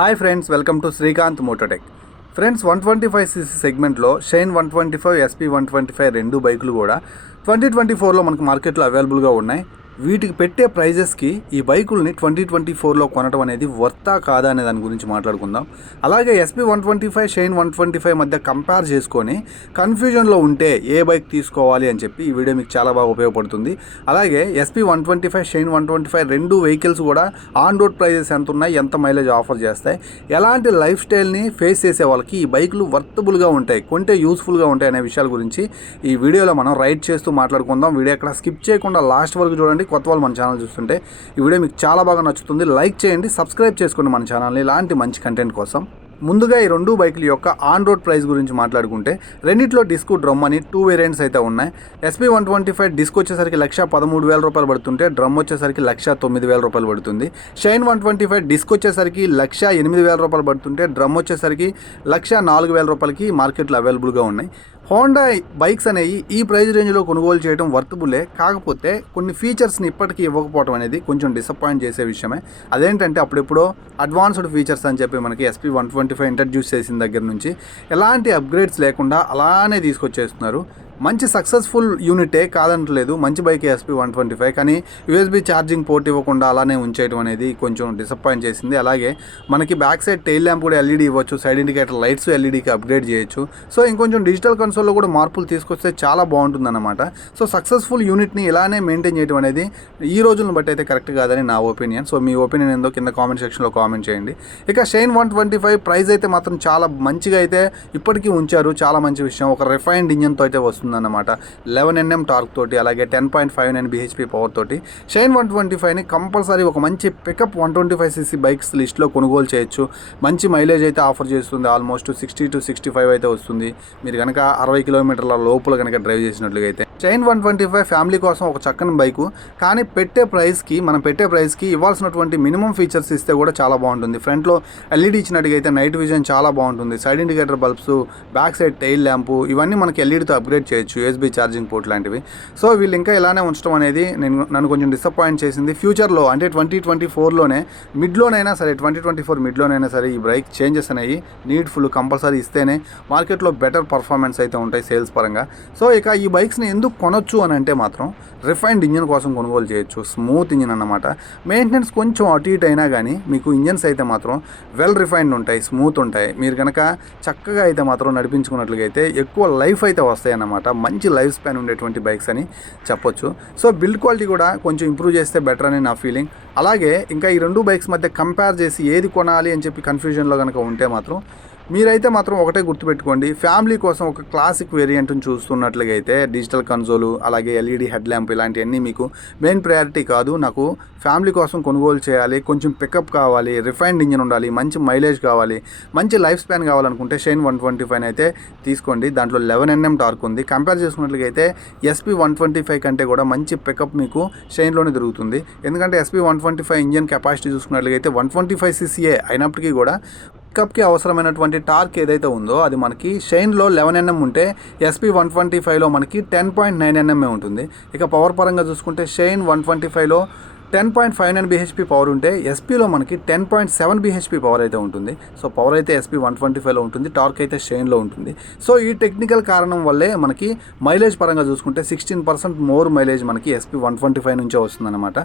Hi friends welcome to Srikanth Mototech friends one twenty five CC సెగ్మెంట్లో Shine one twenty five SP one twenty five రెండు బైకులు కూడా twenty twenty ఫోర్లో మనకు మార్కెట్లో అవైలబుల్గా ఉన్నాయి. వీటికి పెట్టే ప్రైజెస్కి ఈ బైకుల్ని ట్వంటీ ట్వంటీ ఫోర్లో కొనడం అనేది వర్తా కాదా అనే దాని గురించి మాట్లాడుకుందాం. అలాగే SP one twenty five Shine one twenty five మధ్య కంపేర్ చేసుకొని కన్ఫ్యూజన్లో ఉంటే ఏ బైక్ తీసుకోవాలి అని చెప్పి ఈ వీడియో మీకు చాలా బాగా ఉపయోగపడుతుంది. అలాగే SP one twenty five Shine one twenty five రెండు వెహికల్స్ కూడా ఆన్ రోడ్ ప్రైజెస్ ఎంత ఉన్నాయి ఎంత మైలేజ్ ఆఫర్ చేస్తాయి ఎలాంటి లైఫ్ స్టైల్ని ఫేస్ చేసే వాళ్ళకి ఈ బైకులు వర్తబుల్గా ఉంటాయి కొంటే యూస్ఫుల్గా ఉంటాయి అనే విషయాల గురించి ఈ వీడియోలో మనం రైడ్ చేస్తూ మాట్లాడుకుందాం. వీడియో ఎక్కడ స్కిప్ చేయకుండా లాస్ట్ వరకు చూడండి. కొత్త వాళ్ళు మన ఛానల్ చూస్తుంటే ఈ వీడియో మీకు చాలా బాగా నచ్చుతుంది. లైక్ చేయండి సబ్స్క్రైబ్ చేసుకోండి మన ఛానల్ని ఇలాంటి మంచి కంటెంట్ కోసం. ముందుగా ఈ రెండు బైకుల యొక్క ఆన్ రోడ్ ప్రైస్ గురించి మాట్లాడుకుంటే రెండిట్లో డిస్క్ డ్రమ్ అని టూ వేరియంట్స్ అయితే ఉన్నాయి. SP one twenty five disc వచ్చేసరికి లక్ష పదమూడు వేల రూపాయలు పడుతుంటే డ్రమ్ వచ్చేసరికి లక్ష తొమ్మిది వేల రూపాయలు పడుతుంది. Shine one twenty five disc వచ్చేసరికి లక్ష ఎనిమిది వేల రూపాయలు పడుతుంటే డ్రమ్ వచ్చేసరికి లక్ష నాలుగు వేల రూపాయలకి మార్కెట్లో అవైలబుల్గా ఉన్నాయి. హోండా బైక్స్ అనేవి ఈ ప్రైస్ రేంజ్లో కొనుగోలు చేయడం వర్తబులే కాకపోతే కొన్ని ఫీచర్స్ని ఇప్పటికీ ఇవ్వకపోవడం అనేది కొంచెం డిసప్పాయింట్ చేసే విషయమే. అదేంటంటే అప్పుడెప్పుడో అడ్వాన్స్డ్ ఫీచర్స్ అని చెప్పి మనకి SP one twenty five introduce చేసిన దగ్గర నుంచి ఎలాంటి అప్గ్రేడ్స్ లేకుండా అలానే తీసుకొచ్చేస్తున్నారు. మంచి సక్సెస్ఫుల్ యూనిటే కాదంటలేదు. మంచి bike SP one twenty five. కానీ యూఎస్బీ ఛార్జింగ్ పోర్ట్ ఇవ్వకుండా అలానే ఉంచేయడం అనేది కొంచెం డిసప్పాయింట్ చేసింది. అలాగే మనకి బ్యాక్ సైడ్ టైల్ ల్యాంప్ కూడా ఎల్ఈడి ఇవ్వచ్చు సైడ్ ఇండికేటర్ లైట్స్ ఎల్ఈడికి అప్గ్రేడ్ చేయొచ్చు. సో ఇంకొంచెం డిజిటల్ కన్సోల్లో కూడా మార్పులు తీసుకొస్తే చాలా బాగుంటుందన్నమాట. సో సక్సెస్ఫుల్ యూనిట్ని ఇలానే మెయింటైన్ చేయడం అనేది ఈ రోజులను బట్టి అయితే కరెక్ట్ కాదని నా ఒపీనియన్ సో మీ ఒపీనియన్ ఏందో కింద కామెంట్ సెక్షన్లో కామెంట్ చేయండి. ఇక Shine one twenty five price అయితే మాత్రం చాలా మంచిగా అయితే ఇప్పటికీ ఉంచారు. చాలా మంచి విషయం. ఒక రిఫైన్డ్ ఇంజన్తో అయితే వస్తుంది. వస్తుందన్నమాట. లెవెన్ ఎన్ఎం టార్క్ తోటి అలాగే ten point five nine BHP power తోటి. షైన్ వన్ ట్వంటీ ఫైవ్ని కంపల్సరీ ఒక మంచి pickup one twenty five CC bikes లిస్ట్లో కొనుగోలు చేయొచ్చు. మంచి మైలేజ్ అయితే ఆఫర్ చేస్తుంది. Almost sixty to sixty five అయితే వస్తుంది. మీరు కనుక అరవై కిలోమీటర్ల లోపల కనుక డ్రైవ్ చేసినట్లుగైతే. అయితే Shine one twenty five family కోసం ఒక చక్కని బైకు కానీ పెట్టే ప్రైస్కి మనం పెట్టే ప్రైస్కి ఇవ్వాల్సినటువంటి మినిమం ఫీచర్స్ ఇస్తే కూడా చాలా బాగుంటుంది. ఫ్రంట్లో ఎల్ఈడి ఇచ్చినట్టుగా అయితే నైట్ విజన్ చాలా బాగుంటుంది. Side indicator bulbs back side tail lamp ఇవన్నీ మనకి ఎల్ఈడితో అప్గ్రేడ్ చేయొచ్చు యూఎస్బీ ఛార్జింగ్ పోర్ట్ లాంటివి. సో వీళ్ళు ఇంకా ఇలానే ఉంచడం అనేది నేను నన్ను కొంచెం డిసప్పాయింట్ చేసింది. ఫ్యూచర్లో అంటే ట్వంటీ ట్వంటీ ఫోర్లోనే మిడ్లోనైనా సరే ట్వంటీ ట్వంటీ ఫోర్ మిడ్లోనైనా సరే ఈ బైక్ చేంజెస్ అనేవి నీడ్ఫుల్ కంపల్సరీ ఇస్తేనే మార్కెట్లో బెటర్ పర్ఫార్మెన్స్ అయితే ఉంటాయి సేల్స్ పరంగా. సో ఇక ఈ బైక్స్ని ఎందుకు కొనొచ్చు అని అంటే మాత్రం రిఫైన్డ్ ఇంజిన్ కోసం కొనుగోలు చేయొచ్చు. స్మూత్ ఇంజిన్ అన్నమాట. మెయింటెనెన్స్ కొంచెం అటు ఇటు అయినా కానీ మీకు ఇంజన్స్ అయితే మాత్రం వెల్ రిఫైన్డ్ ఉంటాయి స్మూత్ ఉంటాయి. మీరు కనుక చక్కగా అయితే మాత్రం నడిపించుకున్నట్లుగా అయితే ఎక్కువ లైఫ్ అయితే వస్తాయి అన్నమాట మంచి లైఫ్ స్పాన్ ఉండేటువంటి బైక్స్ అని చెప్పొచ్చు. సో బిల్డ్ క్వాలిటీ కూడా కొంచెం ఇంప్రూవ్ చేస్తే బెటర్ అని నా ఫీలింగ్. అలాగే ఇంకా ఈ రెండు బైక్స్ మధ్య కంపేర్ చేసి ఏది కొనాలి అని చెప్పి కన్ఫ్యూజన్లో కనుక ఉంటే మాత్రం మీరైతే మాత్రం ఒకటే గుర్తుపెట్టుకోండి ఫ్యామిలీ కోసం ఒక క్లాసిక్ వేరియంట్ని చూస్తున్నట్లయితే డిజిటల్ కన్సోలు అలాగే ఎల్ఈడి హెడ్ ల్యాంప్ ఇలాంటివన్నీ మీకు మెయిన్ ప్రయారిటీ కాదు. నాకు ఫ్యామిలీ కోసం కొనుగోలు చేయాలి కొంచెం పికప్ కావాలి రిఫైన్డ్ ఇంజిన్ ఉండాలి మంచి మైలేజ్ కావాలి మంచి లైఫ్ స్పాన్ కావాలనుకుంటే షైన్ వన్ ట్వంటీ ఫైవ్ అయితే తీసుకోండి. దాంట్లో లెవెన్ ఎన్ఎం టార్క్ ఉంది. కంపేర్ చేసుకున్నట్లయితే ఎస్పీ వన్ ట్వంటీ ఫైవ్ కంటే కూడా మంచి పికప్ మీకు షైన్లోనే దొరుకుతుంది. ఎందుకంటే SP one twenty five engine capacity చూసుకున్నట్లయితే వన్ ట్వంటీ ఫైవ్ సీసీఏ అయినప్పటికీ కూడా పికప్కి అవసరమైనటువంటి టార్క్ ఏదైతే ఉందో అది మనకి షైన్లో లెవెన్ ఎన్ఎం ఉంటే ఎస్పీ వన్ ట్వంటీ ఫైవ్లో మనకి టెన్ పాయింట్ నైన్ ఎన్ఎంఏ ఉంటుంది. ఇక పవర్ పరంగా చూసుకుంటే షైన్ వన్ ట్వంటీ ఫైవ్లో ten point five nine BHP power ఉంటే ఎస్పీలో మనకి ten point seven BHP power అయితే ఉంటుంది. సో పవర్ అయితే ఎస్పీ వన్ ట్వంటీ ఫైవ్లో ఉంటుంది టార్క్ అయితే షైన్లో ఉంటుంది. సో ఈ టెక్నికల్ కారణం వల్లే మనకి మైలేజ్ పరంగా చూసుకుంటే సిక్స్టీన్ పర్సెంట్ మోర్ మైలేజ్ మనకి ఎస్పీ వన్ ట్వంటీ ఫైవ్ నుంచే వస్తుందన్నమాట.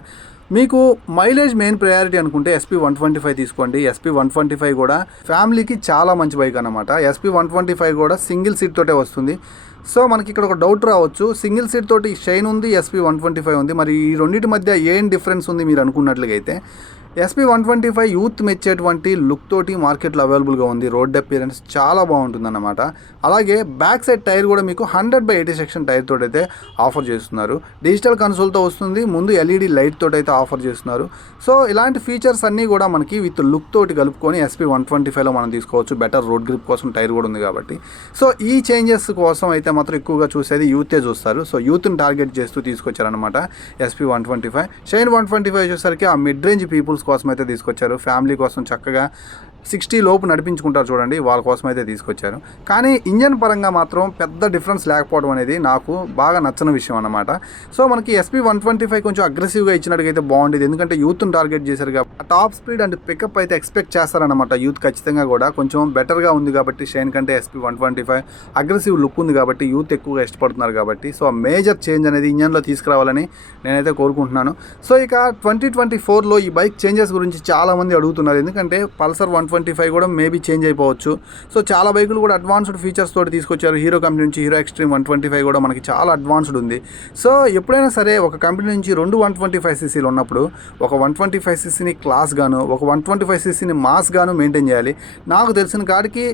మీకు మైలేజ్ మెయిన్ ప్రయారిటీ అనుకుంటే ఎస్పీ వన్ ట్వంటీ ఫైవ్ తీసుకోండి. ఎస్పీ వన్ ట్వంటీ ఫైవ్ కూడా ఫ్యామిలీకి చాలా మంచి బైక్ అనమాట ఎస్పీ వన్ ట్వంటీ ఫైవ్ కూడా సింగిల్ సీట్ తోటే వస్తుంది. సో మనకి ఇక్కడ ఒక డౌట్ రావచ్చు. సింగిల్ సీట్ తోటి షైన్ ఉంది ఎస్పీ వన్ ట్వంటీ ఫైవ్ ఉంది. మరి ఈ రెండింటి మధ్య ఏం డిఫరెన్స్ ఉంది మీరు అనుకున్నట్లుగా అయితే SP one twenty five youth మెచ్చేటువంటి look తోటి మార్కెట్లో అవైలబుల్గా ఉంది. రోడ్ అపియరెన్స్ చాలా బాగుంటుందన్నమాట. అలాగే బ్యాక్ సైడ్ టైర్ కూడా మీకు hundred by eighty section tyre తోటి అయితే ఆఫర్ చేస్తున్నారు డిజిటల్ కన్సోల్తో వస్తుంది. ముందు ఎల్ఈడి లైట్ తోటి అయితే ఆఫర్ చేస్తున్నారు. సో ఇలాంటి ఫీచర్స్ అన్నీ కూడా మనకి విత్ లుక్ తోటి కలుపుకొని ఎస్పీ వన్ ట్వంటీ ఫైవ్లో మనం తీసుకోవచ్చు. బెటర్ రోడ్ గ్రిప్ కోసం టైర్ కూడా ఉంది కాబట్టి. సో ఈ చేంజెస్ కోసం అయితే మాత్రం ఎక్కువగా చూసేది యూతే చూస్తారు. సో యూత్ని టార్గెట్ చేస్తూ తీసుకొచ్చారనమాట SP one twenty five Shine one twenty five వచ్చేసరికి ఆ మిడ్ రేంజ్ పీపుల్స్ కోసం అయితే తీసుకొచ్చారు. ఫ్యామిలీ కోసం చక్కగా సిక్స్టీ లోపు నడిపించుకుంటారు చూడండి వాళ్ళ కోసం అయితే తీసుకొచ్చారు. కానీ ఇంజన్ పరంగా మాత్రం పెద్ద డిఫరెన్స్ లేకపోవడం అనేది నాకు బాగా నచ్చని విషయం అనమాట సో మనకి ఎస్పీ వన్ ట్వంటీ ఫైవ్ కొంచెం అగ్రెసివ్గా ఇచ్చినట్టుగా అయితే బాగుండేది. ఎందుకంటే యూత్ని టార్గెట్ చేశారు కాబట్టి టాప్ స్పీడ్ అండ్ పికప్ అయితే ఎక్స్పెక్ట్ చేస్తారనమాట యూత్ ఖచ్చితంగా కూడా. కొంచెం బెటర్గా ఉంది కాబట్టి షైన్ కంటే SP one twenty five aggressive look ఉంది కాబట్టి యూత్ ఎక్కువగా ఇష్టపడుతున్నారు కాబట్టి. సో ఆ మేజర్ చేంజ్ అనేది ఇంజన్లో తీసుకురావాలని నేనైతే కోరుకుంటున్నాను. సో ఇక ట్వంటీ ట్వంటీ ఫోర్లో ఈ బైక్ చేంజెస్ గురించి చాలామంది అడుగుతున్నారు. ఎందుకంటే పల్సర్ వన్ ట్వంటీ ఫైవ్ కూడా మేబీ చేంజ్ అయిపోవచ్చు. సో చాలా బైకులు కూడా అడ్వాన్స్డ్ ఫీచర్స్ తోటి తీసుకొచ్చారు. హీరో కంపెనీ నుంచి Hero Xtreme one twenty five కూడా మనకి చాలా అడ్వాన్స్డ్ ఉంది. సో ఎప్పుడైనా సరే ఒక కంపెనీ నుంచి రెండు వన్ ట్వంటీ ఫైవ్ సీసీలు ఉన్నప్పుడు ఒక వన్ ట్వంటీ ఫైవ్ సీసీని క్లాస్ గాను ఒక వన్ ట్వంటీ ఫైవ్ సీసీని మాస్ గాను మెయింటైన్ చేయాలి. నాకు తెలిసిన కాడికి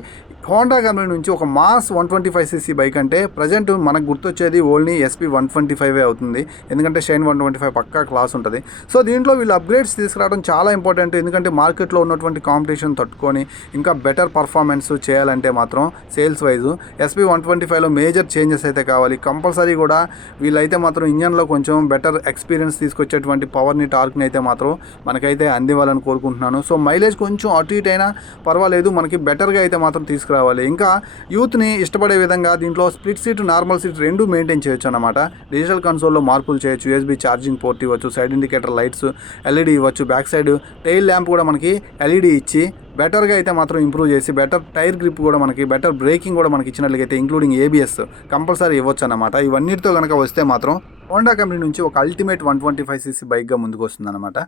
హోండా కంపెనీ నుంచి ఒక mass one twenty five CC bike అంటే ప్రజెంట్ మనకు గుర్తొచ్చేది only SP one twenty five అవుతుంది. ఎందుకంటే షైన్ వన్ ట్వంటీ ఫైవ్ పక్కా క్లాస్ ఉంటుంది. సో దీంట్లో వీళ్ళు అప్గ్రేడ్స్ తీసుకురావడం చాలా ఇంపార్టెంట్. ఎందుకంటే మార్కెట్లో ఉన్నటువంటి కాంపిటీషన్ తట్టుకొని ఇంకా బెటర్ పర్ఫార్మెన్స్ చేయాలంటే మాత్రం sales wise SP one twenty ఫైవ్లో మేజర్ చేంజెస్ అయితే కావాలి. కంపల్సరీ కూడా వీళ్ళైతే మాత్రం ఇంజన్లో కొంచెం బెటర్ ఎక్స్పీరియన్స్ తీసుకొచ్చేటువంటి పవర్ని టార్క్ని అయితే మాత్రం మనకైతే అందివ్వాలని కోరుకుంటున్నాను. సో మైలేజ్ కొంచెం అటు ఇటు అయినా పర్వాలేదు. మనకి బెటర్గా అయితే మాత్రం తీసుకురావాలి. ఇంకా యూత్ని ఇష్టపడే విధంగా దీంట్లో స్ప్లిట్ సీట్ నార్మల్ సీట్ రెండు మెయింటైన్ చేయొచ్చు అనమాట డిజిటల్ కన్సోల్లో మార్పులు చేయొచ్చు. యూఎస్బీ ఛార్జింగ్ పోర్ట్ ఇవ్వచ్చు సైడ్ ఇండికేటర్ లైట్స్ ఎల్ఈడి ఇవ్వచ్చు. బ్యాక్ సైడ్ టైల్ ల్యాంప్ కూడా మనకి ఎల్ఈడి ఇచ్చి బెటర్గా అయితే మాత్రం ఇంప్రూవ్ చేసి బెటర్ టైర్ గ్రిప్ కూడా మనకి బెటర్ బ్రేకింగ్ కూడా మనకి ఇచ్చినట్లయితే ఇంక్లూడింగ్ ఏబిఎస్ కంపల్సరీ ఇవ్వచ్చు అనమాట ఇవన్నిటితో కనుక వస్తే మాత్రం హోండా కంపెనీ నుంచి ఒక ultimate one twenty five CC బైక్గా ముందుకు వస్తుందన్నమాట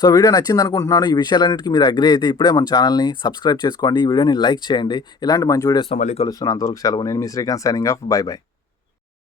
సో వీడియో నచ్చింది అనుకుంటున్నాను ఈ విషయాలన్నిటికీ మీరు అగ్రి అయితే ఇప్పుడే మన ఛానల్ని సబ్స్క్రైబ్ చేసుకోండి. ఈ వీడియోని లైక్ చేయండి. ఇలాంటి మంచి వీడియోస్తో మళ్ళీ కలుస్తున్నాను. అంతవరకు సెలవు. నేను మీ Srikanth signing off bye bye